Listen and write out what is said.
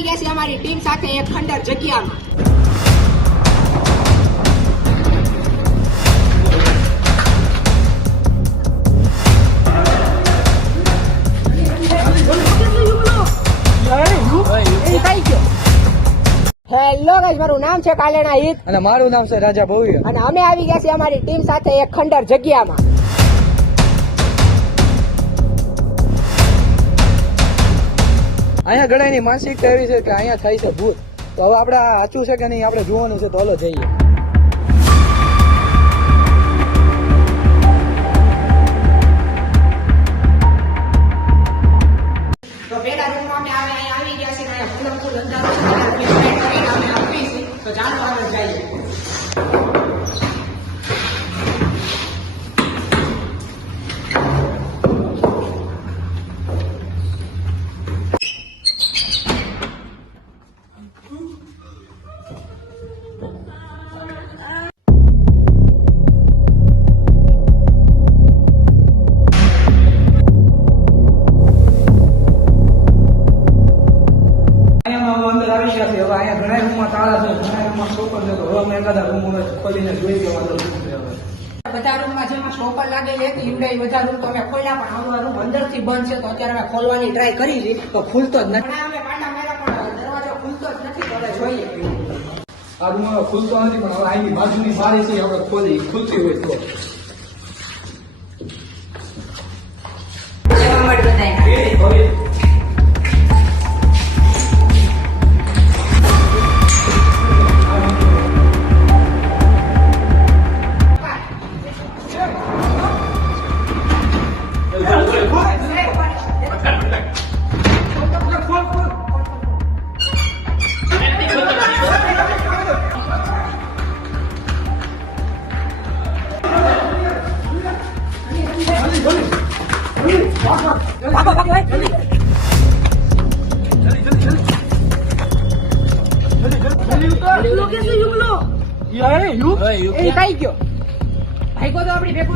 આવી ગયા છીએ અમારી ટીમ સાથે એક ખંડર જગ્યામાં. હેલો ગાઈસ, મારું નામ છે કાલેના હિત અને મારું નામ છે રાજા ભવ્ય અને અમે આવી ગયા છીએ અમારી ટીમ સાથે એક ખંડર જગ્યામાં. અહીંયા ઘણાની માનસિકતા એવી છે કે અહીંયા થાય છે ભૂત. તો હવે આપણે આ સાચું છે કે નહીં આપણે જોવાનું છે. તો હાલો જઈએ. તો પેલા રૂમમાં અમે અહીંયા આવી ગયા છીએ. અહીંયા ફૂલ અંધારું છે. કરીને અમે આવી છીએ. તો ચાલો આગળ જઈએ. અંદર આવી ગયા છે. હવે અહીંયા ઘણા રૂમમાં તાળા છે, ઘણા રૂમમાં સોપર છે. તો હવે અમે એકાદા રૂમ અમે ખોલીને જોઈ લેવાનો છે. બધા રૂમમાં જેમાં શોપર લાગેલી હતી ઈવડાઈ બધા રૂમ તો અમે ખોલ્યા, પણ આવડો રૂમ અંદરથી બંધ છે. તો અત્યારે અમે ખોલવાની ટ્રાય કરી છે તો ખુલતો જ નથી. પણ અમે પાટા માર્યા પણ દરવાજો ખુલતો જ નથી. તો હવે જોઈએ. આ રૂમ હવે ખુલતો નથી, પણ હવે અહીંની બાજુની બારી છે આપણે ખોલી ખુલતી હોય તો. લેવા માટે બધાય ભાઈ ગયો તો આપડી ભેગો